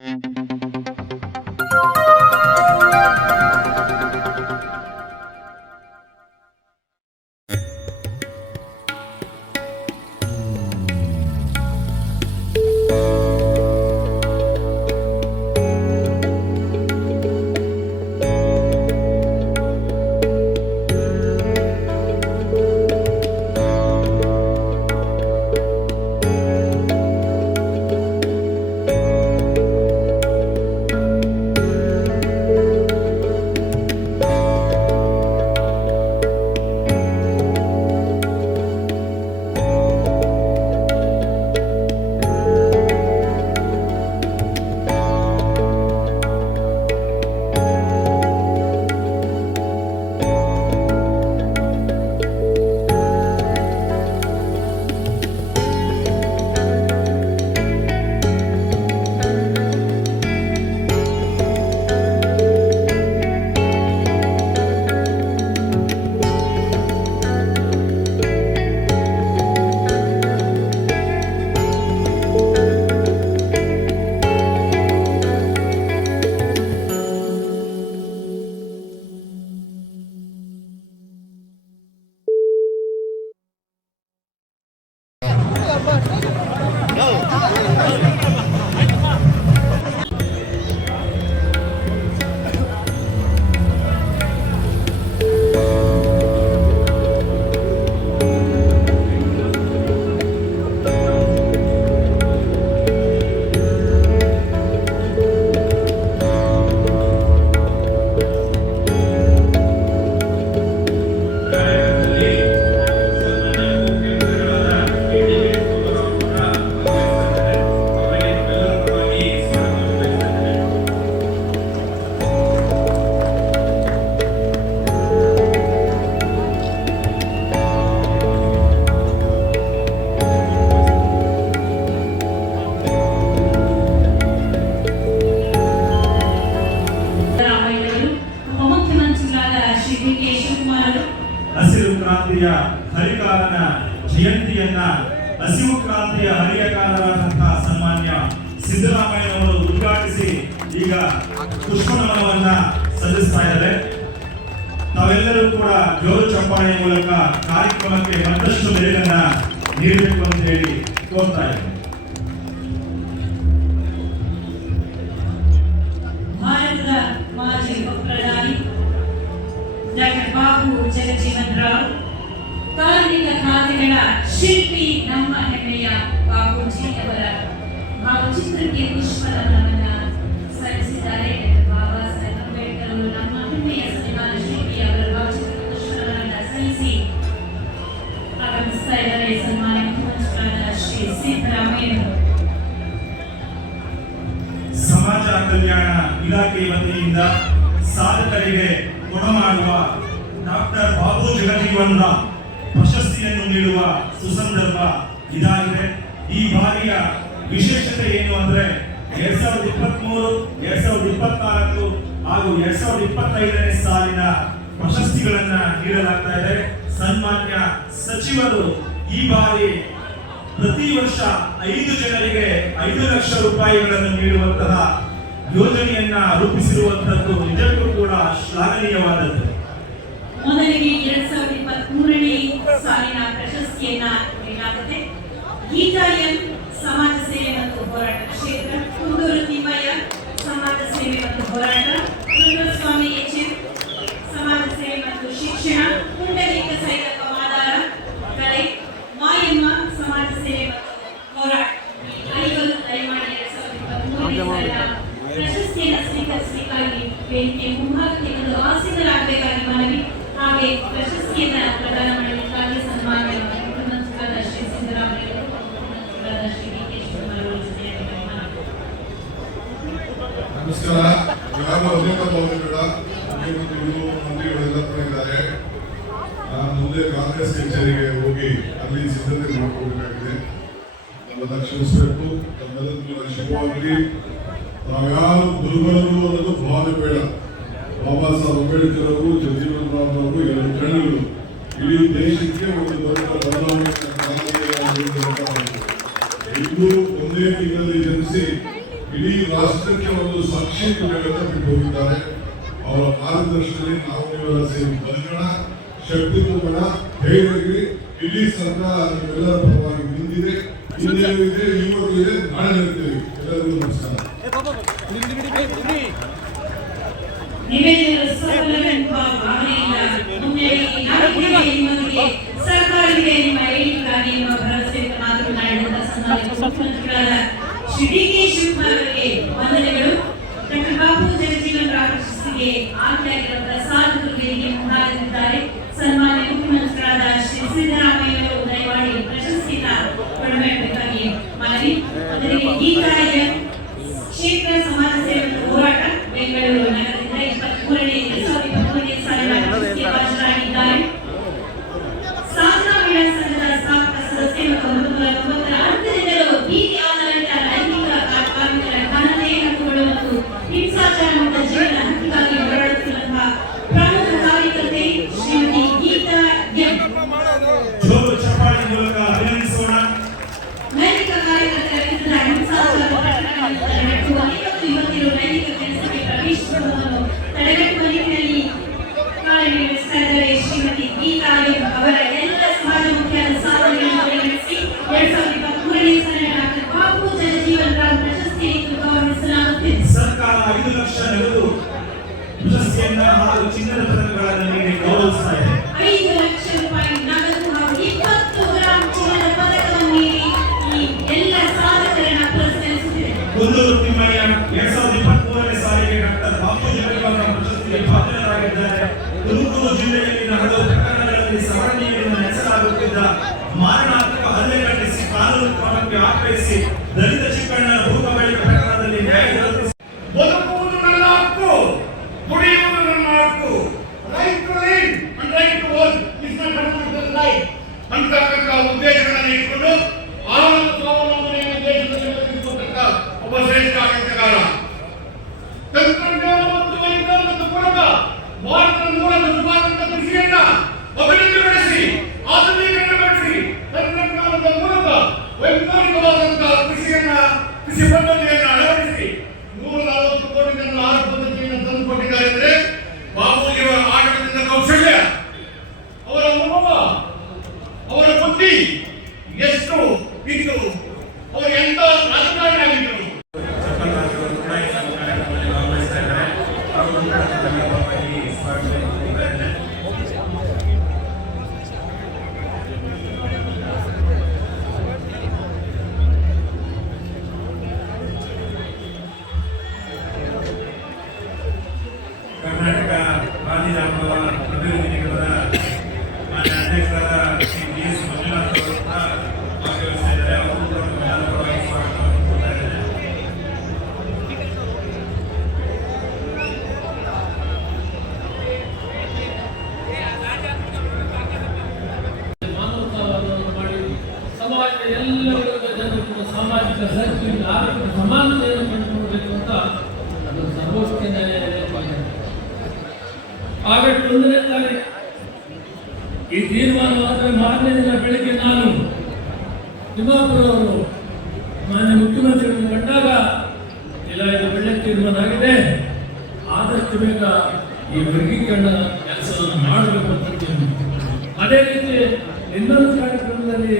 Mm-hmm. ಸಿದ್ದರಾಮಯ್ಯನವರು ಉದ್ಘಾಟಿಸಿ ಈಗ ಪುಷ್ಪನಮನವನ್ನ ಸಲ್ಲಿಸ್ತಾ ಇದ್ದಾರೆ. ತಾವೆಲ್ಲರೂ ಕೂಡ ಜೋರು ಚಪ್ಪಾಳೆ ಮೂಲಕ ಕಾರ್ಯಕ್ರಮಕ್ಕೆ ಮತ್ತಷ್ಟು ಮೆರುಗನ್ನ ನೀಡಬೇಕು ಅಂತ ಹೇಳಿ ಕೋರ್ತಾ ಇದ್ದಾರೆ ಭಾರತದ ಪ್ರಧಾನಿ ಡಾಕ್ಟರ್ ಬಾಬು ಜಗಜೀವನ್ ರಾವ್, ಕಾರ್ಮಿಕ ಖಾತೆಗಳ ಶಿಲ್ಪಿ ನಮ್ಮ ಹೆಮ್ಮೆಯ ಸಮಾಜ ಕಲ್ಯಾಣ ಇಲಾಖೆ ವತಿಯಿಂದ ಸಾಧಕರಿಗೆ ಗುಣಮಾಡುವ ಡಾಕ್ಟರ್ ಬಾಬು ಜಗಜೀವನ್ ಪ್ರಶಸ್ತಿಯನ್ನು ನೀಡುವ ಸುಸಂದರ್ಭ ಇದಾಗಿದೆ. ಈ ಬಾರಿಯ ವಿಶೇಷತೆ ಏನು ಅಂದ್ರೆ ಎರಡ್ ಸಾವಿರದ ಇಪ್ಪತ್ತ್ ಮೂರು ಎರಡ್ ಸಾವಿರದ ಇಪ್ಪತ್ನಾಲ್ಕು ಹಾಗೂ ಎರಡ್ ಸಾವಿರದ ಇಪ್ಪತ್ತೈದನೇ ಸಾಲಿನ ಪ್ರಶಸ್ತಿಗಳನ್ನ ನೀಡಲಾಗ್ತಾ ಇದೆ. ಸನ್ಮಾನ್ಯ ಸಚಿವರು ಈ ಬಾರಿ ಪ್ರತಿ ವರ್ಷ ಐದು ಜನರಿಗೆ ಐದು ಲಕ್ಷ ರೂಪಾಯಿಗಳನ್ನು ನೀಡುವಂತಹ ಯೋಜನೆಯನ್ನ ರೂಪಿಸಿರುವಂತದ್ದು ನಿಜಕ್ಕೂ ಕೂಡ ಶ್ಲಾಘನೀಯವಾದದ್ದು. ಮೊದಲಿಗೆ ಎರಡ್ ಸಾವಿರದ ಇಪ್ಪತ್ತ್ ಮೂರನೇ ಸಾಲಿನ ಪ್ರಶಸ್ತಿಯನ್ನ ನೀಡಲಾಗುತ್ತೆ. ಗೀತಾ ಎಂ ಸಮಾಜ ಸೇವೆ ಮತ್ತು ಹೋರಾಟ ಕ್ಷೇತ್ರ ಕುಂದೂರು ತಿಮ್ಮಯ್ಯ ಸಮಾಜ ಸೇವೆ ಮತ್ತು ಹೋರಾಟ ಸ್ವಾಮಿ ಎಚ್ ಎಂ ಸಮಾಜ ಸೇವೆ ಮತ್ತು ಶಿಕ್ಷಣ ಪುಂಡಲೀಕ ಸೈನಿಕ ಮಾದಾರ ಕಲೆ ಮಾಯಮ್ಮ ಸಮಾಜ ಸೇವೆ ಮತ್ತು ಹೋರಾಟ ಈ ಐವರು ದಯಮಾಡಿ ಎರಡ್ ಸಾವಿರದ ಇಪ್ಪತ್ತ್ ಮೂರನೇ ಸಾಲಿನ ಪ್ರಶಸ್ತಿಯನ್ನು ಸ್ವೀಕರಿಸಲಿಕ್ಕಾಗಿ ವೇದಿಕೆ ಮುಂಭಾಗಕ್ಕೆ ಒಂದು ಆಸೀನರಾಗಬೇಕಾಗಿ ಮನವಿ ಹಾಗೆ ಪ್ರಶಸ್ತಿಯನ್ನ ಪ್ರದಾನ ಮಾಡಲಿಕ್ಕಾಗಿ ಸನ್ಮಾನ್ಯ ಮುಖ್ಯಮಂತ್ರಿಗಳಾದ ಶ್ರೀ ಸಿದ್ದರಾಮಯ್ಯ ಅವರು, ಉಪಮುಖ್ಯಮಂತ್ರಿಗಳಾದ ಶ್ರೀ ಡಿ ಕೆ ಶಿವಕುಮಾರ್ ಅವರು ಜೊತೆಯಾಗಿ ಮನವಿ. ನಮಸ್ಕಾರ ಯಾರು ಅನೇಕ ಭಾವನೆಗಳ ಮುಖ್ಯಮಂತ್ರಿಗಳು ಮಂತ್ರಿಗಳೆಲ್ಲ ಇದ್ದಾರೆ. ನಾನು ಮುಂದೆ ಕಾಂಗ್ರೆಸ್ ಕಚೇರಿಗೆ ಹೋಗಿ ಅಲ್ಲಿ ಸಿದ್ಧತೆ ಮಾಡ್ಕೋಬೇಕಾಗಿದೆ ನಮ್ಮನ್ನ ಕ್ಷಮಿಸಬೇಕು ನಮ್ಮೆಲ್ಲರಿಗೂ ಶುಭವಾಗಲಿ. ನಾವ್ಯಾರು ದುರ್ಬಲರು ಅನ್ನೋದು ಭಾವನೆ ಬೇಡ ಬಾಬಾ ಸಾಹೇಬ್ ಅಂಬೇಡ್ಕರ್ ಅವರು ಜಗಜೀವನ್ ಅವರು ಎರಡು ಇಡೀ ಒಂದು ದೊಡ್ಡ ಬದಲಾವಣೆ ಇಡೀ ರಾಷ್ಟ್ರಕ್ಕೆ ಒಂದು ಸಾಕ್ಷಿ ಜಗತ್ತ ಬಿಟ್ಟು ಹೋಗಿದ್ದಾರೆ. ಅವರ ಮಾರ್ಗದರ್ಶನ ನಾವು ನೀವೆಲ್ಲ ಸೇರಿ ಬಲಗಣ ಶಕ್ತಿ ತುಂಬಣ ಧೈರ್ಯವಾಗಿ ಇಡೀ ಸರ್ಕಾರ ನೀವೆಲ್ಲರ ಪರವಾಗಿ ನಿಂತಿದೆ. ಹಿಂದೆಯೂ ಇದೆ ಇವತ್ತು ಇದೆ, ನಾಳೆ ಇರ್ತೀವಿ ಎಲ್ಲರಿಗೂ ನಮಸ್ಕಾರ. ಸರ್ಕಾರಕ್ಕೆ ನಿಮ್ಮ ಹೇಳಿಕೆ ನಿಮ್ಮ ಭರವಸೆಯನ್ನು ಮಾತನಾಡಿದ ಸನ್ಮಾನ್ಯ ಮುಖ್ಯಮಂತ್ರಿಗಳ ಶ್ರೀ ಕೆ ಶಿವಕುಮಾರ್ ಅವರಿಗೆ ವಂದನೆಗಳು. ಡಾಕ್ಟರ್ ಬಾಬು ಜಗಜೀವನ್ ರಾವ್ ಬೆಳಿಗ್ಗೆ ನಾನು ತಿಮ್ಮಾಪುರವರು ಮಾನ್ಯ ಮುಖ್ಯಮಂತ್ರಿಗಳನ್ನು ಕಂಡಾಗ ಇಲ್ಲ ಇದು ಬೆಳಗ್ಗೆ ತೀರ್ಮಾನ ಆಗಿದೆ. ಆದಷ್ಟು ಬೇಗ ಈ ವರ್ಗೀಕರಣ ಕೆಲಸವನ್ನು ಮಾಡಬೇಕು ಅಂತ ಅದೇ ರೀತಿ ಇನ್ನೊಂದು ಕಾರ್ಯಕ್ರಮದಲ್ಲಿ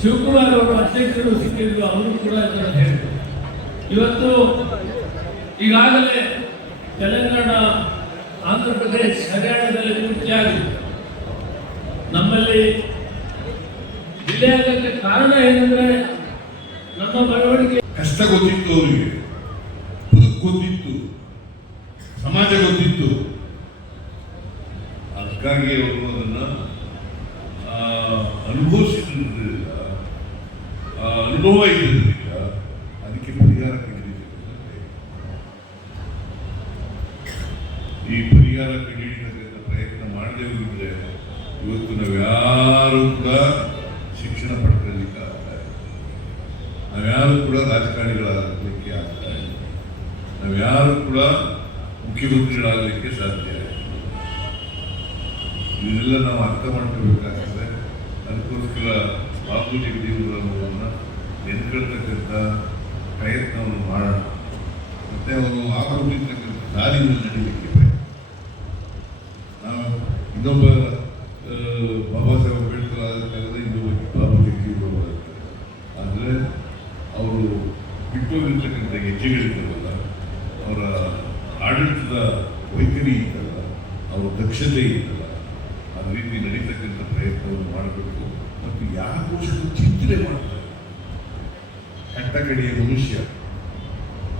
ಶಿವಕುಮಾರ್ ಅವರು ಅಧ್ಯಕ್ಷರು ಸಿಕ್ಕಿದ್ರು, ಅವರು ಕೂಡ ಅಂತ ಹೇಳಿದರು. ಇವತ್ತು ಈಗಾಗಲೇ ತೆಲಂಗಾಣ, ಆಂಧ್ರ ಪ್ರದೇಶ್, ಹರಿಯಾಣದಲ್ಲಿ ಪೂರ್ತಿಯಾಗಿದೆ. ನಮ್ಮಲ್ಲಿ ಜಿಲ್ಲೆ ಆಗಕ್ಕೆ ಕಾರಣ ಏನಂದ್ರೆ ನಮ್ಮ ಬರವಣಿಗೆ ಕಷ್ಟ ಗೊತ್ತಿತ್ತು ಅವರಿಗೆ ಬದುಕು ಗೊತ್ತಿತ್ತು ಸಮಾಜ ಗೊತ್ತಿತ್ತು. ಇವತ್ತು ನಾವು ಯಾರು ಕೂಡ ಶಿಕ್ಷಣ ಪಡ್ಕೊಳ್ಳಿಕ್ಕೆ ಆಗ್ತಾ ಇಲ್ಲ. ನಾವ್ಯಾರು ಕೂಡ ರಾಜಕಾರಣಿಗಳಾಗಲಿಕ್ಕೆ ಆಗ್ತಾ ಇಲ್ಲ. ನಾವ್ಯಾರು ಕೂಡ ಮುಖ್ಯಮಂತ್ರಿಗಳಾಗಲಿಕ್ಕೆ ಸಾಧ್ಯ ಇಲ್ಲ. ಇದನ್ನೆಲ್ಲ ನಾವು ಅರ್ಥ ಮಾಡ್ಕೋಬೇಕಾಗ್ತದೆ ಅದಕ್ಕೋಸ್ಕರ ಬಾಪೂಜಿ ದೇವರನ್ನು ಎಂದ್ಕೊಳ್ತಕ್ಕಂಥ ಪ್ರಯತ್ನವನ್ನು ಮಾಡೋಣ. ಮತ್ತು ಅವರು ಆರಂಭಿರ್ತಕ್ಕಂಥ ದಾರಿನಲ್ಲಿ ನಡೀಲಿಕ್ಕೆ ನಾವು ಇನ್ನೊಬ್ಬ ಬಾಬಾ ಸಾಹೇಬ್ ಅಂಬೇಡ್ಕರ್ ಆದ ಕಾಲದ ಇಂದು ಬಾಬಾ ಜಗಜೀವನ್ ರಾಮ್ ಆದರೆ ಅವರು ಬಿಟ್ಟೋಗಿರ್ತಕ್ಕಂಥ ಹೆಜ್ಜೆಗಳಿದ್ದಾರಲ್ಲ ಅವರ ಆಡಳಿತದ ವೈಖರಿ ಇದ್ದಲ್ಲ ಅವರ ದಕ್ಷತೆ ಇದ್ದಲ್ಲ ಆ ರೀತಿ ನಡೀತಕ್ಕಂಥ ಪ್ರಯತ್ನವನ್ನು ಮಾಡಬೇಕು. ಮತ್ತು ಯಾರು ಚಿಂತನೆ ಮಾಡ್ತಾರೆ ಕಟ್ಟ ಕಡೆಯ ಮನುಷ್ಯ,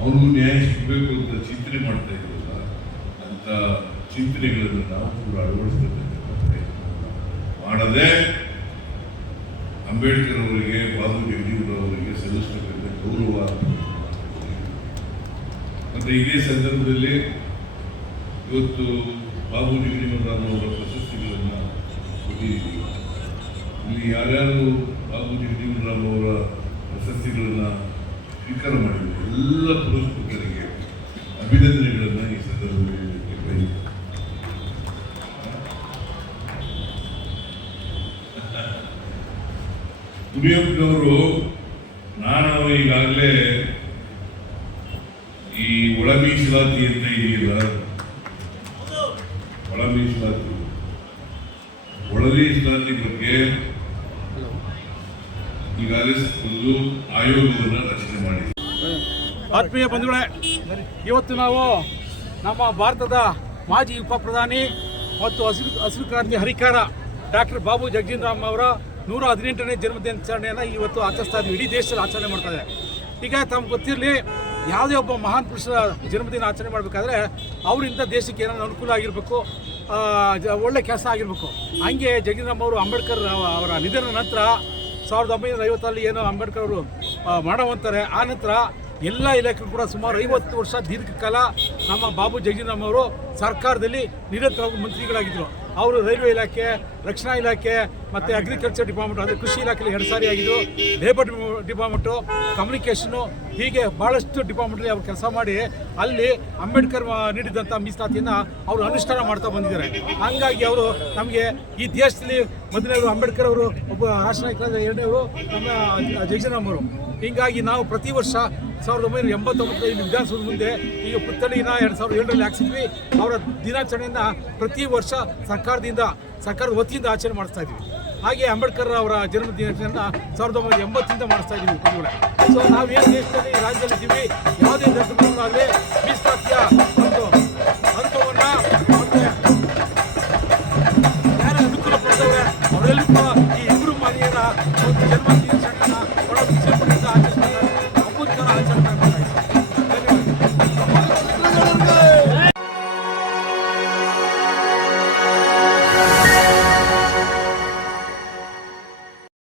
ಅವನು ನ್ಯಾಯ ಸಿಗಬೇಕು ಅಂತ ಚಿಂತನೆ ಮಾಡ್ತಾ ಇದ್ದಲ್ಲ ಅಂತ ಚಿಂತನೆಗಳನ್ನು ನಾವು ಕೂಡ ಪ್ರಯತ್ನವನ್ನು ಮಾಡದೆ ಅಂಬೇಡ್ಕರ್ ಅವರಿಗೆ ಬಾಬು ಅವರಿಗೆ ಸಲ್ಲಿಸತಕ್ಕಂಥ ಗೌರವ ಮತ್ತೆ ಇದೇ ಸಂದರ್ಭದಲ್ಲಿ ಇವತ್ತು ಬಾಬು ಅವರ ಪ್ರಶಸ್ತಿಗಳನ್ನು ಕೊಟ್ಟಿದ್ದೀವಿ. ಇಲ್ಲಿ ಯಾರ್ಯಾರು ಬಾಬು ಜಗಜೀವನ್ ರಾಮ್ ಅವರ ಪ್ರಶಸ್ತಿಗಳನ್ನು ಸ್ವೀಕಾರ ಮಾಡಿದ್ರು? ಎಲ್ಲ ಪುರಸ್ಕೃತರಿಗೆ. ಕುಡಿಯಪ್ಪನವರು ನಾನು ಈಗಾಗಲೇ ಈ ಒಳ ಮೀಸಲಾತಿ ಅಂತ ಇದೆಯಲ್ಲ? ಒಳ ಮೀಸಲಾತಿ ಒಳ ಮೀಸಲಾತಿ ಬಗ್ಗೆ ಈಗಾಗಲೇ ಒಂದು ಆಯೋಗವನ್ನು ರಚನೆ ಮಾಡಿದೆ ಆತ್ಮೀಯ ಬಂಧುಗಳೇ, ಇವತ್ತು ನಾವು ನಮ್ಮ ಭಾರತದ ಮಾಜಿ ಉಪ ಪ್ರಧಾನಿ ಮತ್ತು ಹಸಿರು ಹಸಿರು ಕ್ರಾಂತಿ ಹರಿಕಾರ ಡಾಕ್ಟರ್ ಬಾಬು ಜಗಜೀಂದ್ರಾಮ್ ಅವರ ನೂರ ಹದಿನೆಂಟನೇ ಜನ್ಮದಿನಾಚರಣೆಯನ್ನು ಇವತ್ತು ಆಚರಿಸ್ತಾ ಇದ್ದೀವಿ ಇಡೀ ದೇಶದಲ್ಲಿ ಆಚರಣೆ ಮಾಡ್ತಾ ಇದೆ ಈಗ ತಮ್ಗೆ ಗೊತ್ತಿರಲಿ, ಯಾವುದೇ ಒಬ್ಬ ಮಹಾನ್ ಪುರುಷರ ಜನ್ಮದಿನ ಆಚರಣೆ ಮಾಡಬೇಕಾದ್ರೆ ಅವರಿಂದ ದೇಶಕ್ಕೆ ಏನಾದ್ರು ಅನುಕೂಲ ಆಗಿರಬೇಕು ಒಳ್ಳೆ ಕೆಲಸ ಆಗಿರಬೇಕು. ಹಂಗೆ ಜಗೀಂದ್ರಮ್ಮ ಅವರು ಅಂಬೇಡ್ಕರ್ ಅವರ ನಿಧನ ನಂತರ ಸಾವಿರದ ಒಂಬೈನೂರ ಐವತ್ತರಲ್ಲಿ ಏನು ಅಂಬೇಡ್ಕರ್ ಅವರು ಮಾಡೋವಂತಾರೆ. ಆ ನಂತರ ಎಲ್ಲ ಇಲಾಖೆಗಳು ಕೂಡ ಸುಮಾರು ಐವತ್ತು ವರ್ಷ ದೀರ್ಘಕಾಲ ನಮ್ಮ ಬಾಬು ಜಗಜೀವನ್ ಅವರು ಸರ್ಕಾರದಲ್ಲಿ ನಿರಂತರವಾಗಿ ಮಂತ್ರಿಗಳಾಗಿದ್ದರು ಅವರು ರೈಲ್ವೆ ಇಲಾಖೆ, ರಕ್ಷಣಾ ಇಲಾಖೆ ಮತ್ತು ಅಗ್ರಿಕಲ್ಚರ್ ಡಿಪಾರ್ಟ್ಮೆಂಟ್ ಅಂದರೆ ಕೃಷಿ ಇಲಾಖೆಯಲ್ಲಿ ಎರಡು ಸಾರಿ ಆಗಿದ್ದು ಲೇಬರ್ ಡಿಪಾರ್ಟ್ಮೆಂಟು ಕಮ್ಯುನಿಕೇಷನು ಹೀಗೆ ಭಾಳಷ್ಟು ಡಿಪಾರ್ಟ್ಮೆಂಟಲ್ಲಿ ಅವರು ಕೆಲಸ ಮಾಡಿ ಅಲ್ಲಿ ಅಂಬೇಡ್ಕರ್ ನೀಡಿದಂಥ ಮೀಸಲಾತಿಯನ್ನು ಅವರು ಅನುಷ್ಠಾನ ಮಾಡ್ತಾ ಬಂದಿದ್ದಾರೆ. ಹಂಗಾಗಿ ಅವರು ನಮಗೆ ಈ ದೇಶದಲ್ಲಿ ಮೊದಲನೇವರು ಅಂಬೇಡ್ಕರ್ ಅವರು ಒಬ್ಬ ರಾಷ್ಟ್ರ ನಾಯಕರಾದ ಎರಡನೇವರು ನಮ್ಮ ಅವರು. ಹೀಗಾಗಿ ನಾವು ಪ್ರತಿ ವರ್ಷ ಸಾವಿರದ ಒಂಬೈನೂರ ಎಂಬತ್ತೊಂಬತ್ತು ಇಲ್ಲಿ ವಿಧಾನಸೌಧ ಮುಂದೆ ಈಗ ಪುತ್ಥಳಿನ ಎರಡು ಸಾವಿರದ ಏಳರಲ್ಲಿ ಹಾಕ್ಸಿದ್ವಿ. ಅವರ ದಿನಾಚರಣೆಯನ್ನು ಪ್ರತಿ ವರ್ಷ ಸರ್ಕಾರದಿಂದ ಸರ್ಕಾರದ ವತಿಯಿಂದ ಆಚರಣೆ ಮಾಡಿಸ್ತಾ ಇದ್ವಿ. ಹಾಗೆ ಅಂಬೇಡ್ಕರ್ ಅವರ ಜನ್ಮ ದಿನಾಚರಣೆಯನ್ನ ಸಾವಿರದ ಒಂಬೈನೂರ ಎಂಬತ್ತರಿಂದ ಮಾಡಿಸ್ತಾ ಇದ್ದೀವಿ ಸೊ ನಾವೇನು ದೇಶದಲ್ಲಿ ರಾಜ್ಯದಲ್ಲಿ ಇದ್ದೀವಿ ಯಾವುದೇ ಮೀಸಲಾತಿಯ